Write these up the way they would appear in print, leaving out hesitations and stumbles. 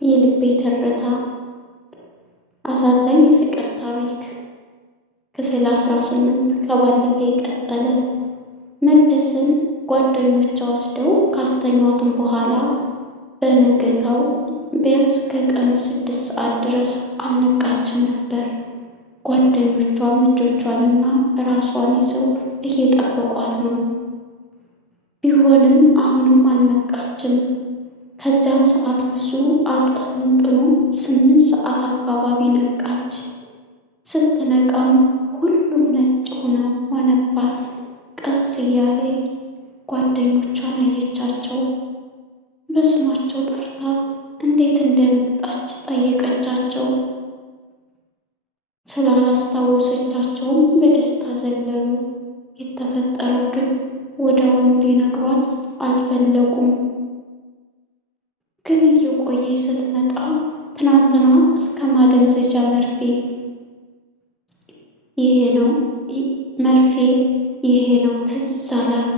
የልቤ ትርታ አሳዛኝ የፍቅር ታሪክ ክፍል 18 ከባለፈ የቀጠለ። መቅደስን ጓደኞቿ ወስደው ካስተኟትም በኋላ በነገታው ቢያንስ ከቀኑ 6 ሰዓት ድረስ አልነቃችም ነበር። ጓደኞቿም እጆቿንና ራሷን ይዘው እየጠበቋት ነው። ቢሆንም አሁንም አልነቃችም። ከዚያም ሰዓት ብዙ አጠንጥኖ 8 ሰዓት አካባቢ ነቃች። ስትነቃም ሁሉም ነጭ ሆነባት። ቀስ እያለ ጓደኞቿን አየቻቸው። በስማቸው ጠርታ እንዴት እንደመጣች ጠየቀቻቸው። ስላላስታወሰቻቸውም በደስታ ዘለሉ። የተፈጠረው ግን ወዲያውኑ ሊነግሯት አልፈለጉም። ግን እየቆየ ስትመጣ ትናንትና እስከ ማደንዘዣ መርፌ ይሄ ነው ትዝ አላት።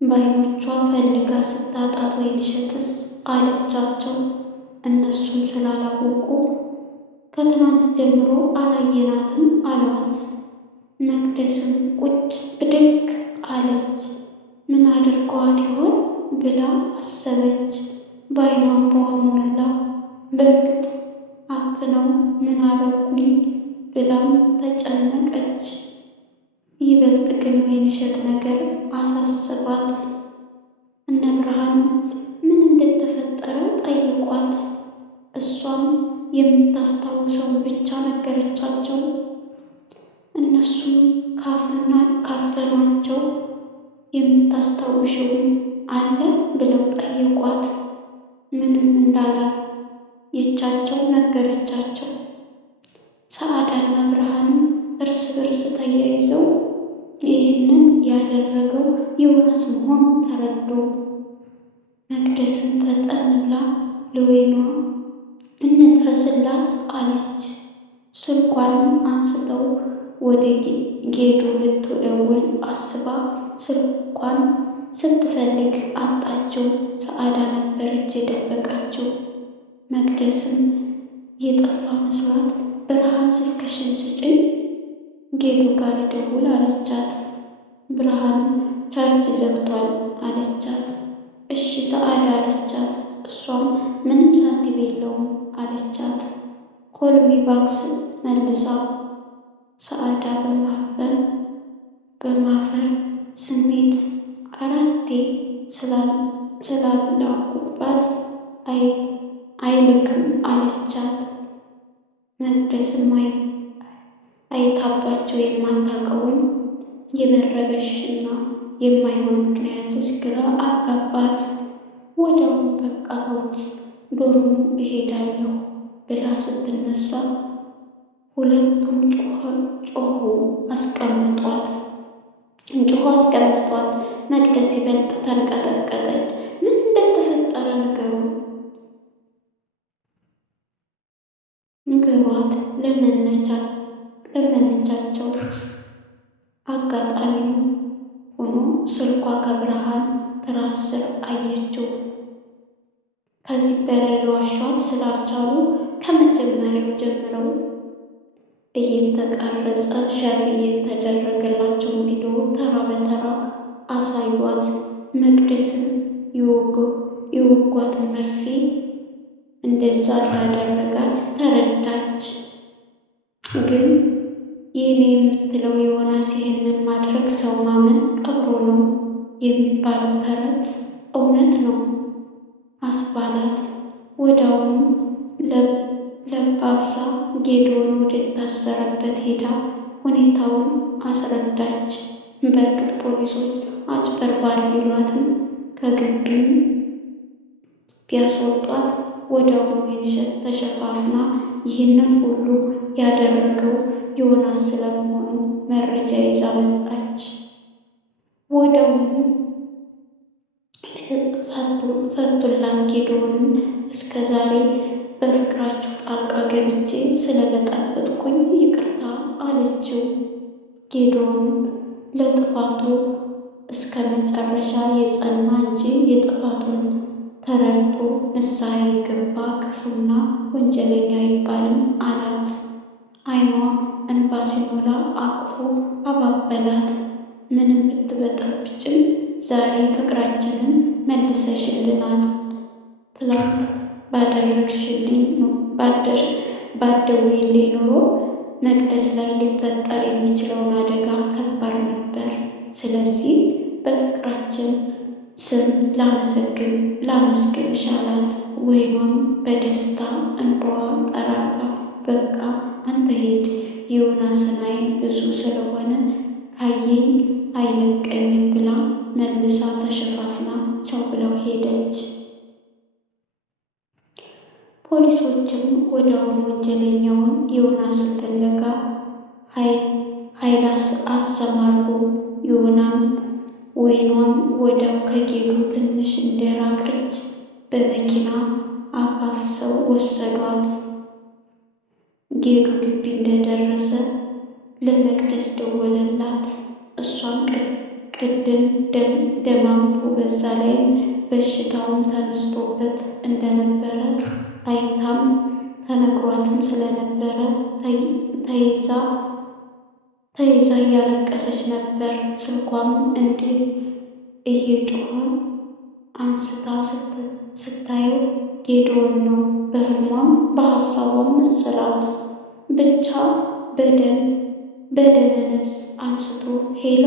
በዓይኖቿ ፈልጋ ስታጣት ወይንሸትስ አለቻቸው። እነሱም ስላላወቁ ከትናንት ጀምሮ አላየናትም አሏት። መቅደስም ቁጭ ብድግ አለች። ምን አድርገዋት ይሆን ብላ አሰበች። በዓይኗ ሞላ። በእርግጥ አፍነው ምን አደረጉኝ ብላም ተጨነቀች። ይበልጥ ግን ወይንሸት ነገር አሳስባት። እነ ብርሃን ምን እንደተፈጠረ ጠይቋት። እሷም የምታስታውሰውን ብቻ ነገረቻቸው። እነሱም ካፈኗቸው የምታስታውሽውን አለ ብለው ጠይቋት። ምንም እንዳላየቻቸው ነገረቻቸው። ሰዓዳና ብርሃን እርስ በርስ ተያይዘው ይህንን ያደረገው ዮናስ መሆኑን ተረዱ። መቅደስም ፈጠን ብላ ለወይኗ እንድረስላት አለች። ስልኳንም አንስተው ወደ ጌዱ ልትደውል አስባ ስልኳን ስትፈልግ አጣችው። ሰዓዳ ነበረች የደበቀችው። መቅደስም የጠፋ መስሏት ብርሃን ስልክሽን ስጭኝ ጌዱ ጋር ልደውል አለቻት። ብርሃን ቻርጅ ዘግቷል አለቻት። እሺ ሰዓዳ አለቻት። እሷም ምንም ሳንቲም የለውም አለቻት። ኮልሚ ባክስ መልሳ ሰዓዳ በማፈር ስሜት አራቴ ስላላኩባት አይልክም አለቻት። መቅደስም አይታባቸው የማታውቀውን የመረበሽና የማይሆን ምክንያቶች ግራ አጋባት። ወዲያውኑ በቃ ተውት ዶርሙ እሄዳለሁ ብላ ስትነሳ ሁለቱም ጮሁ አስቀምጧት። መቅደስ ይበልጥ ተንቀጠቀጠች። ምን እንደተፈጠረ ንገሯት ለመነቻቸው። አጋጣሚ ሆኖ ስልኳ ከብርሃን ትራስ ስር አየችው። ከዚህ በላይ ለዋሿት ስላልቻሉ ከመጀመሪያው ጀምረው እየተቀረጸ ሸር የተደረገላቸውን ቪዲዮ ተራ በተራ አሳዩት። መቅደስን የወጓትን መርፌ እንደዛ እንዳደረጋት ተረዳች። ግን የኔ የምትለው ዮናስ ይህንን ማድረግ ሰው ማመን ቀብሮ ነው የሚባለው ተረት እውነት ነው አስባላት። ወዲያውኑ ለባብሳ ጌዶን ወደ ታሰረበት ሄዳ ሁኔታውን አስረዳች። በእርግጥ ፖሊሶች አጭበርባሪ ቢሏትም ከግቢም ቢያስወጧት ወዲያውኑ ወይንሸት ተሸፋፍና ይህንን ሁሉ ያደረገው ዮናስ ስለመሆኑ መረጃ ይዛ መጣች። ወዲያውኑ ፈቱላት። ጌዶንም እስከ ዛሬ በፍቅራችሁ ጣልቃ ገብቼ ስለበጠበጥኩኝ ይቅርታ አለችው። ጌዶን ለጥፋቱ እስከ መጨረሻ የጸና እንጂ የጥፋቱን ተረድቶ ንስሐ የገባ ክፉና ወንጀለኛ አይባልም አላት። ዓይኗ እንባ ሲሞላ አቅፎ አባበላት። ምንም ብትበጠብጭም ዛሬ ፍቅራችንን መልሰሽልናል። ትላንት ባደረግሽልኝ ባትደውይልኝ ኖሮ መቅደስ ላይ ሊፈጠር የሚችለውን አደጋ ከባድ ነበር። ስለዚህ በፍቅራችን ስም ላመስግንሽ አላት። ወይኗም በደስታ እንባዋ ጠራጋ። በቃ አንተ ሂድ፣ ዮናስን ዓይን ብዙ ስለሆነ ካየኝ አይለቀኝም ብላ መልሳ ተሸፋፍና ቻው ብለው ሄደች። ፖሊሶችም ወዲያውኑ ወንጀለኛውን ዮናስን ፍለጋ ኃይል አሰማሩ። ወይኗም ወዲያው ከጌዱ ትንሽ እንደራቀች በመኪና አፋፍሰው ወሰዷት። ጌዱ ግቢ እንደደረሰ ለመቅደስ ደወለላት። እሷም ቅድም ደማምቶ በዛ ላይ በሽታውን ተነስቶበት እንደነበረ አይታም ተነግሯትም ስለነበረ ተይዛ እያለቀሰች ነበር። ስልኳም እንዲህ እየጮኸ አንስታ ስታየው ጌዶን ነው። በህልሟም በሐሳቧም መሰላት። ብቻ በደመ ነፍስ አንስቶ ሄሎ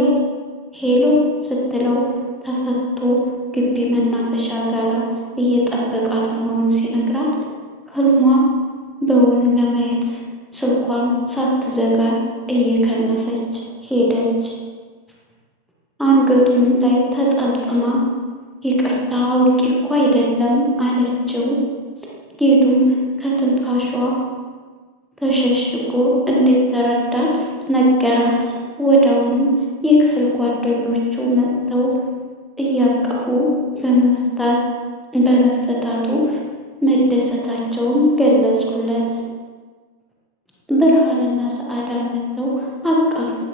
ሄሎ ስትለው ተፈቶ ግቢ መናፈሻ ጋር እየጠበቃት መሆኑን ሲነግራት ህልሟ በውን ለማየት ስልኳን ሳትዘጋ እየከነፈች ሄደች። አንገቱም ላይ ተጠምጥማ ይቅርታ አውቄ እኮ አይደለም አለችው። ጌዱም ከትንፋሿ ተሸሽጎ እንድትረዳት ነገራት። ወዲያውኑ የክፍል ጓደኞቹ መጥተው እያቀፉ በመፈታቱ መደሰታቸውን ገለጹለት። ብርሃንና ሰዓዳ መጥተው አቀፉት።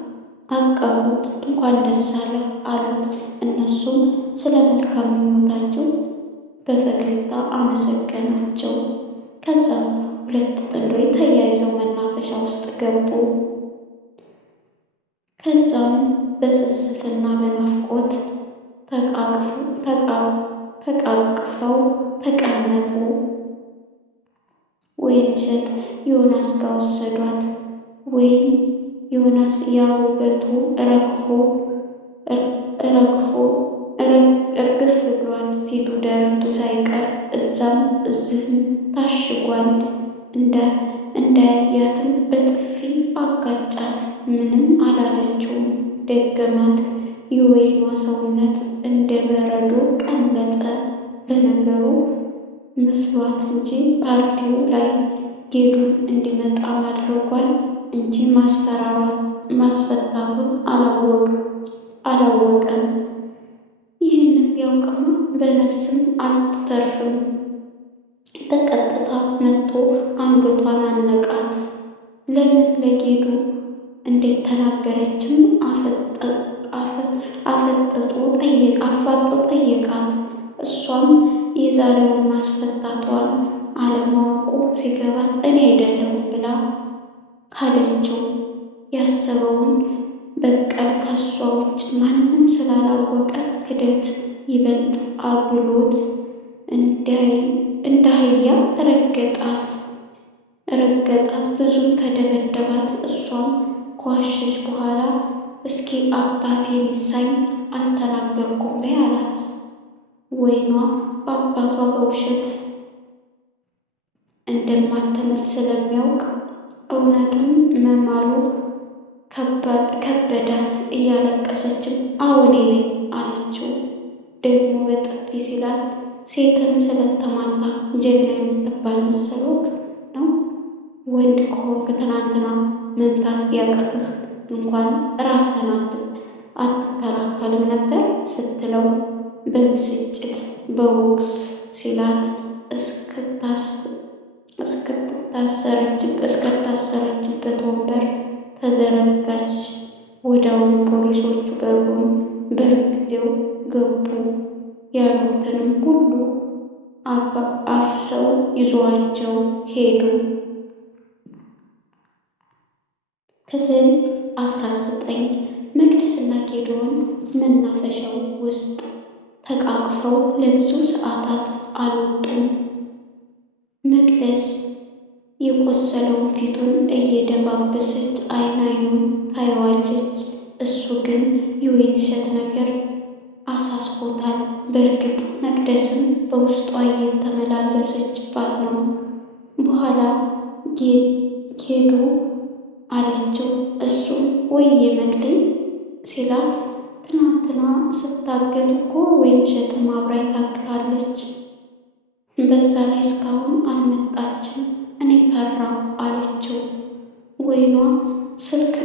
እንኳን ደስ አለህ አሉት። እነሱም ስለ መልካም ምኞታቸው በፈገግታ አመሰገናቸው። ከዛም ሁለት ጥንዶች ተያይዘው መናፈሻ ውስጥ ገቡ። ከዛም በስስትና በናፍቆት ተቃቅፈው ተቀመጡ። ወይንሸት ዮናስ ጋር ወሰዷት። ወይም ዮናስ ያ ውበቱ እርግፍ ብሏል። ፊቱ ደረቱ ሳይቀር እዛም እዚህም ታሽጓል። እንዳያያትም በጥፊ አጋጫት። ምንም አላለችውም። ደገማት። የወይኗ ሰውነት እንደ በረዶ ቀለጠ። ለነገሩ መስሏት እንጂ ፓርቲው ላይ ጌዱን እንዲመጣ ማድረጓን እንጂ ማስፈታቱን አላወቀም። ይህንን ቢያውቅማ በነፍስም አልትተርፍም። በቀጥታ መጥቶ አንገቷን አነቃት። ለምን ለጌዱ እንዴት ተናገረችም አፋጦ ጠየቃት። እሷም የዛሬውን ማስፈታቷን አለማወቁ ሲገባት እኔ አይደለም ብላ ካደችው። ያሰበውን በቀል ከሷ ውጭ ማንም ስላላወቀ ክደት ይበልጥ አግሎት እንዳህያ ረገጣት። ብዙም ከደበደባት እሷም ከዋሸች በኋላ እስኪ አባቴን ይሳኝ አልተናገርኩም በይ አላት። ወይኗ በአባቷ በውሸት እንደማትምል ስለሚያውቅ እውነትም መማሉ ከበዳት። እያለቀሰችም አዎኔ ነኝ አለችው። ደግሞ በጥፊ ሲላት ሴትን ስለተማታ ጀግና የምትባል መሰሎክ ነው? ወንድ ከሆንክ ትናንትና መምታት ቢያቅትህ እንኳን ራስህን አትከላከልም ነበር ስትለው በብስጭት በቦክስ ሲላት እስከታሰረችበት ወንበር ተዘረጋች። ወዲያውኑ ፖሊሶቹ በሩን በርግደው ገቡ። ያሉትንም ሁሉ አፍሰው ይዟቸው ሄዱ። ክፍል 19 መቅደስና ጌዶን መናፈሻው ውስጥ ተቃቅፈው ለብዙ ሰዓታት አልወጡም። መቅደስ የቆሰለውን ፊቱን እየደባበሰች አይኑን ታየዋለች። እሱ ግን የወይን እሸት ነገር አሳስቦታል። በእርግጥ መቅደስም በውስጧ እየተመላለሰችባት ነው። በኋላ ጌዶ አለችው። እሱም ወይዬ መቅዴ ሲላት ትናንትና ስታገት እኮ ወይን እሸትም አብራኝ ታግታለች። በዛ ላይ እስካሁን አልመጣችም። እኔ ፈራሁ አለችው። ወይኗ ስልክ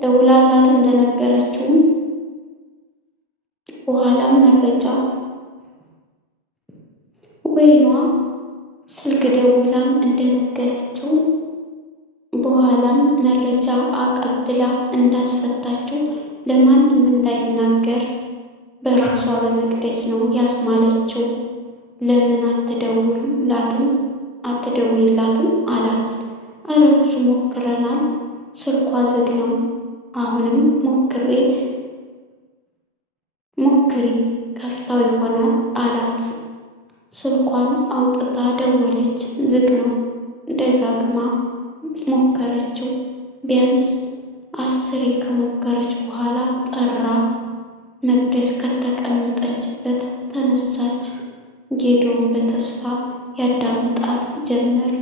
ደውላላት እንደነገረችው በኋላም መረጃ ወይኗ ስልክ ደውላም እንደነገረችው በኋላም መረጃ አቀብላ እንዳስፈታችው ለማንም እንዳይናገር በራሷ በመቅደስ ነው ያስማለችው። ለምን አትደውይላትም አላት። ኧረ ብዙ ሞክረናል፣ ስልኳ ዝግ ነው። አሁንም ሞክሪ ከፍታው ይሆናል አላት። ስልኳን አውጥታ ደወለች። ዝግ ነው። ደጋግማ ሞከረችው። ቢያንስ 10 ከሞከረች በኋላ ጠራ። መቅደስ ከተቀመጠችበት ተነሳች። ጌዶን በተስፋ ያዳምጣት ጀመር።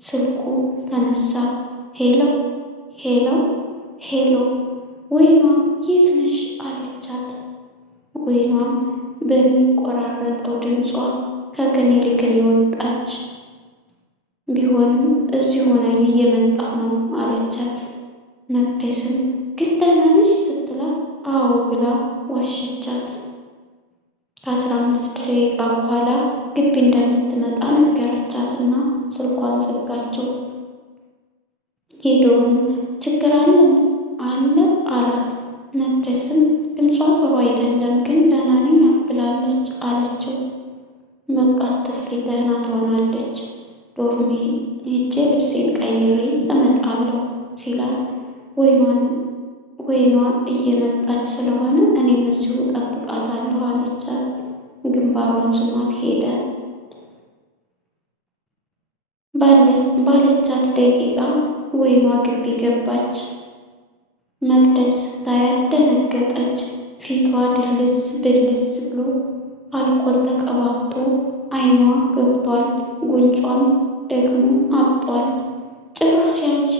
ስልኩ ተነሳ። ሄሎ ሄሎ ሄሎ፣ ወይኗ የት ነሽ አለቻት። ወይኗም በሚቆራረጠው ድምጿ ከክሊኒክ የወጣች ቢሆንም እዚህ ሆነ እየመጣሁ ነው አለቻት። መቅደስም ግን ደህና ነሽ ስትላት አዎ ብላ ዋሸቻት። ከ15 ደቂቃ በኋላ ግቢ እንደምትመጣ ነገረቻትና ስልኳን ዘጋችው። ጌዶን ችግር አለ አላት። መቅደስም ድምጿ ጥሩ አይደለም ግን ደህና ነኝ ብላለች አለችው። በቃ አትፍሪ፣ ደህና ትሆናለች። ዶርም ሄጄ ልብሴን ቀይሬ እመጣለሁ ሲላት ወይኗ እየመጣች ስለሆነ እኔም እዚሁ እጠብቃታለሁ አለቻት። ግንባሯን ስሟት ሄደ። ባለቻት ደቂቃ ወይኗ ግቢ ገባች። መቅደስ ስታያት ደነገጠች። ፊቷ ድልስ ብልስ ብሎ አልኮል ተቀባብቶ አይኗ ገብቷል። ጉንጯም ደግሞ አብጧል። ጭራሽ ያንቺ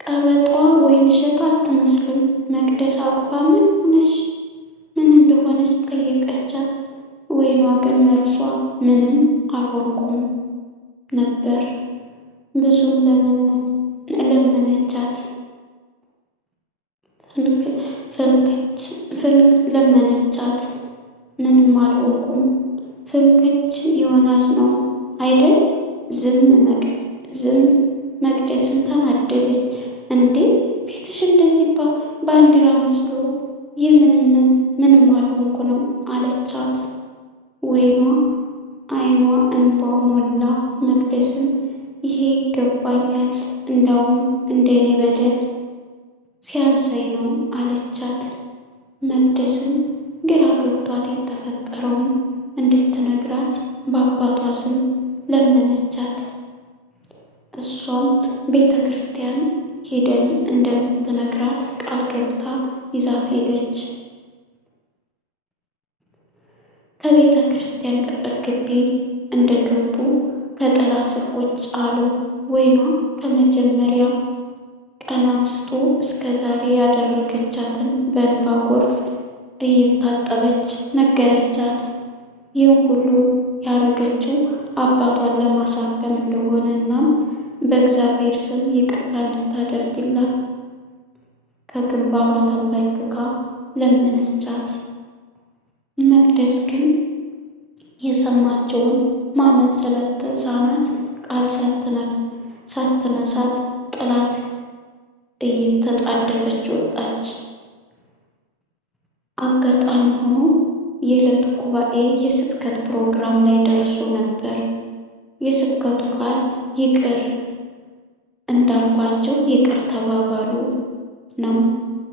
ቀበጧ ወይን እሸት አትመስልም። መቅደስ አቅፋ ምን እንደሆነች ጠየቀቻት። ወይኗ ግን መልሷ ምንም አልሆንኩም ነበር። ብዙም ለመነቻት ለመነቻት። ምንም አልሆንኩም ፍንክች ዮናስ ነው አይደል? ዝም መቅደስን ተናደደች። እንዴ ፊትሽ እንደዚህ ባንዲራ መስሎ ምንም አልሆንኩ ነው አለቻት። ወይኗ አይኗ እንባ ሞላ። መቅደስም ይሄ ይገባኛል፣ እንዳውም እንደኔ በደል ሲያንሰኝ ነው አለቻት። መቅደስም ግራ ገብቷት የተፈጠረውን እንድትነግራት በአባቷ ስም ለመነቻት። እሷም ቤተ ክርስቲያን ሄደን እንደምትነግራት ቃል ገብታ ይዛት ሄደች። ከቤተ ክርስቲያን ቅጥር ግቢ እንደገቡ ከጥላ ስር ቁጭ አሉ። ወይኗ ከመጀመሪያ ቀን አንስቶ እስከ ዛሬ ያደረገቻትን በእንባ ጎርፍ እየታጠበች ነገረቻት። ይህም ሁሉ ያደረገችው አባቷን ለማሳከም እንደሆነና በእግዚአብሔር ስም ይቅርታ እንድታደርግላት ከግንባሯ ተንበርክካ ለመነቻት። መቅደስ ግን የሰማቸውን ማመን ስለተሳናት ቃል ሳትነሳት ጥላት እየተጣደፈች ወጣች። አጋጣሚ ሆኖ የዕለቱ ጉባኤ የስብከት ፕሮግራም ላይ ደርሶ ነበር። የስብከቱ ቃል ይቅር እንዳልኳቸው ይቅር ተባባሉ ነው።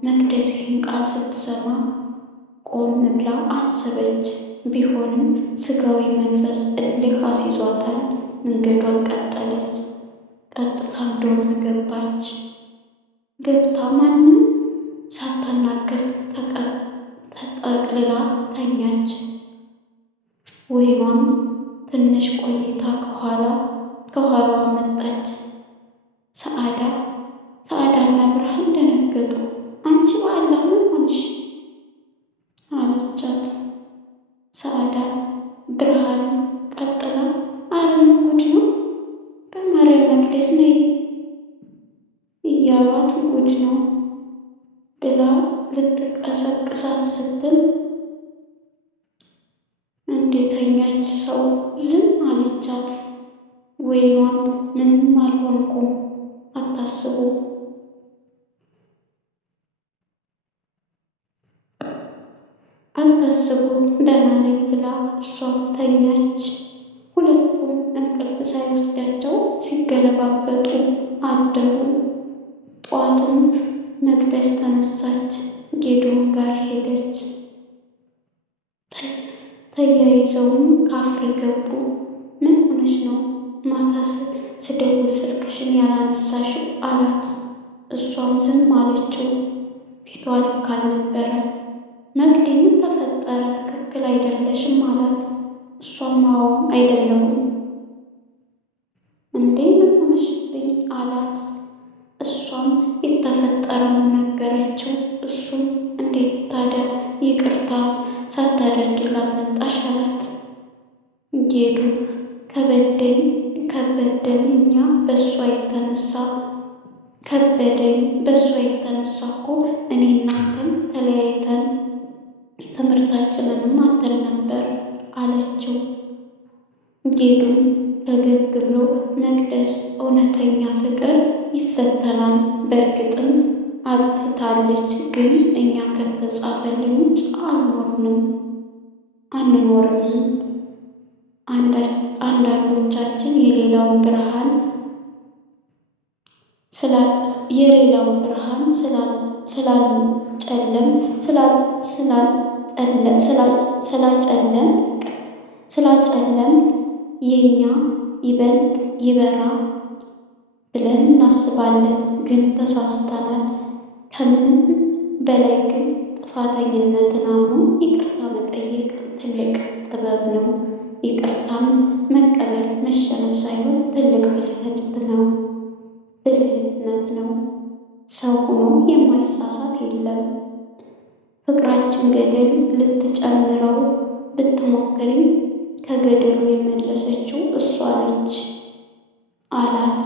መቅደስ ይህን ቃል ስትሰማ ቆም ብላ አሰበች። ቢሆንም ስጋዊ መንፈስ እልህ አስይዟታል። መንገዷን ቀጠለች። ቀጥታም ዶርም ገባች። ገብታ ማንም ሳታናግር ተጠቅልላ ተኛች። ወይኗም ትንሽ ቆይታ ከኋላዋ መጣች። ሰዓዳና ብርሃን ደነገጡ። አንቺ በአላህ ምን ሆንሽ? አለቻት። ሰዓዳ ብርሃን ቀጥላ አረም ጉድ ነው፣ በማርያም መቅደስ ነይ እያሏት ጉድ ነው ብላ ልትቀሰቅሳት ስትል እንደተኛች ሰው ዝም አለቻት። ወይኗም ምንም አልሆንኩም አታስቡ ደህና ነኝ ብላ እሷም ተኛች። ሁለቱም እንቅልፍ ሳይወስዳቸው ሲገለባበጡ አደሩ። ጠዋትም መቅደስ ተነሳች፣ ጌዶን ጋር ሄደች። ተያይዘውም ካፌ ገቡ። ምን ሆነሽ ነው ማታ ስደውል ስልክሽን ያላነሳሽው? አላት። እሷም ዝም አለችው። ፊቷ ልክ አልነበረም። መቅዲ ምን ተፈጠረ? ትክክል አይደለሽም አላት። እሷም አዎ አይደለሁም። እንዴ ምን ሆነሽብኝ? አላት። እሷም የተፈጠረውን ነገረችው። እሱም እንዴት ታዲያ ይቅርታ ሳታደርጊላት መጣሽ? አላት። ጌዱ ከበደኝ በእሷ የተነሳ እኮ እኔ እናንተም ተለያይተን ትምህርታችንንም አተን ነበር አለችው። ጌዱም ፈገግ ብሎ መቅደስ እውነተኛ ፍቅር ይፈተናል። በእርግጥም አጥፍታለች፣ ግን እኛ ከተጻፈልን ውጭ አንኖርም። አንዳንዶቻችን የሌላውን ብርሃን ስላጨለም የኛ ይበልጥ ይበራ ብለን እናስባለን፣ ግን ተሳስተናል። ከምንም በላይ ግን ጥፋተኝነትን አምኖ ይቅርታ መጠየቅ ትልቅ ጥበብ ነው። ይቅርታም መቀበል መሸነፍ ሳይሆን ትልቅ ብልህነት ነው። ሰው ሆኖ የማይሳሳት የለም። ፍቅራችን ገደል ልትጨምረው ብትሞክሪም ከገደሉ የመለሰችው እሷ ነች አላት።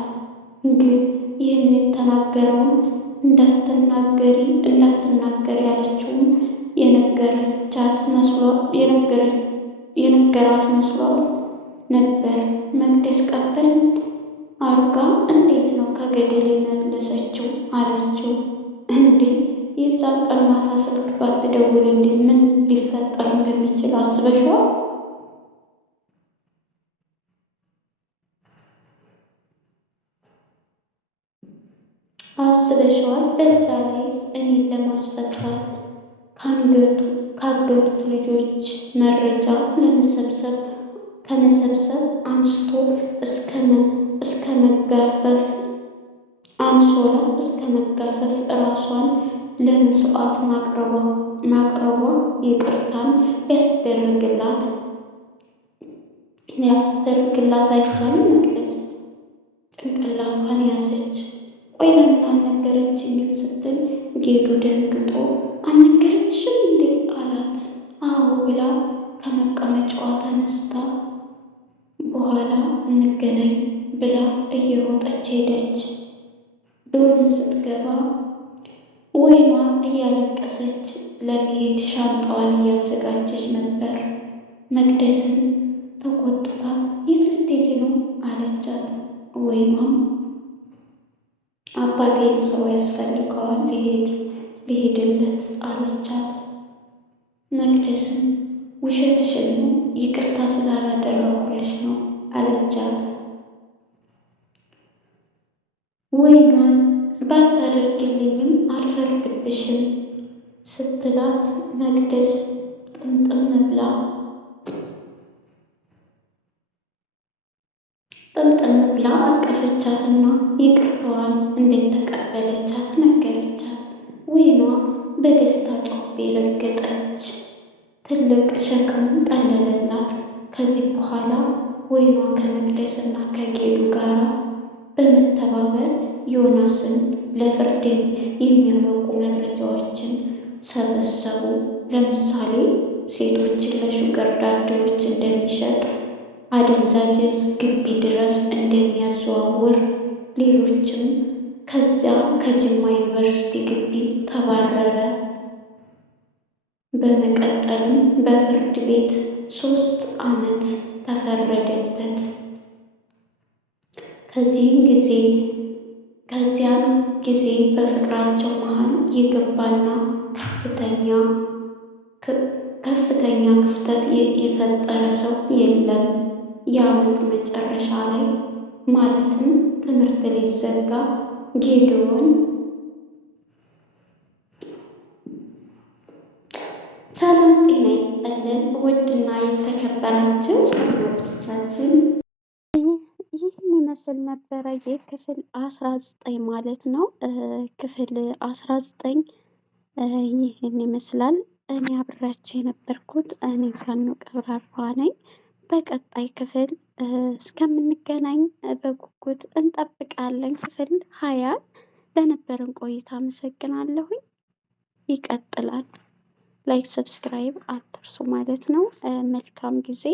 ግን ይህን የተናገረውን እንዳትናገሪ ያለችውም የነገራት መስሏት ነበር። መቅደስ ቀበል አርጋ እንዴት ነው ከገደል የመለሰችው አለችው። እንዴ የዛን ቀን ማታ ስልክ ባትደውልልኝ ምን ሊፈጠር እንደሚችል አስበሽዋል? በዛ ላይ እኔን ለማስፈታት ካገቱት ልጆች መረጃ ከመሰብሰብ አንስቶ እስከ መጋፈፍ ራሷን ለመስዋዕት ማቅረቧ ይቅርታን ሊያስደርግላት አይቻልም። መቅደስ ጭንቅላቷን ያዘች። ቆይ ለምን አልነገረችኝም ስትል ጌዱ ደንግጦ አልነገረችሽም እንዴ አላት። አዎ ብላ ከመቀመጫዋ ተነስታ በኋላ እንገናኝ ብላ እየሮጠች ሄደች። ዶርም ስትገባ ወይኗ እያለቀሰች ለመሄድ ሻንጣዋን እያዘጋጀች ነበር። መቅደስን ተቆጥታ የት ልትሄጂ ነው አለቻት። ወይኗም አባቴን ሰው ያስፈልገዋል ሊሄድለት አለቻት። መቅደስም ውሸትሽን ነው፣ ይቅርታ ስላላደረኩልሽ ነው አለቻት። ወይኗን ባታደርግልኝም አልፈርድብሽም ስትላት መቅደስ ጥምጥም ብላ አቀፈቻትና ይቅርታዋን እንዴት ተቀበለቻት ነገረቻት። ወይኗ በደስታ ጮቤ ረገጠች። ትልቅ ሸክም ቀለለላት። ከዚህ በኋላ ወይኗ ከመቅደስና ከጌዱ ጋር በመተባበር ዮናስን ለፍርድ የሚያበቁ መረጃዎችን ሰበሰቡ። ለምሳሌ ሴቶችን ለሹገር ዳዲዎች እንደሚሸጥ፣ አደንዛዥ ዕፅ ግቢ ድረስ እንደሚያዘዋውር፣ ሌሎችም። ከዚያ ከጅማ ዩኒቨርሲቲ ግቢ ተባረረ። በመቀጠልም በፍርድ ቤት 3 ዓመት ተፈረደበት። ከዚያን ጊዜ በፍቅራቸው መሃል የገባና ከፍተኛ ክፍተት የፈጠረ ሰው የለም። የዓመቱ መጨረሻ ላይ ማለትም ትምህርት ሊዘጋ ጌዲዮን ሰላም ጤና ይስጥልን ውድና የተከበራችሁ አድማጮቻችን ይህን ይመስል ነበረ የክፍል 19 ማለት ነው። ክፍል 19 ይህን ይመስላል። እኔ አብራችሁ የነበርኩት እኔ ፋኖ ቀብራራ ነኝ። በቀጣይ ክፍል እስከምንገናኝ በጉጉት እንጠብቃለን። ክፍል 20 ለነበረን ቆይታ አመሰግናለሁኝ። ይቀጥላል። ላይክ ሰብስክራይብ አትርሱ ማለት ነው። መልካም ጊዜ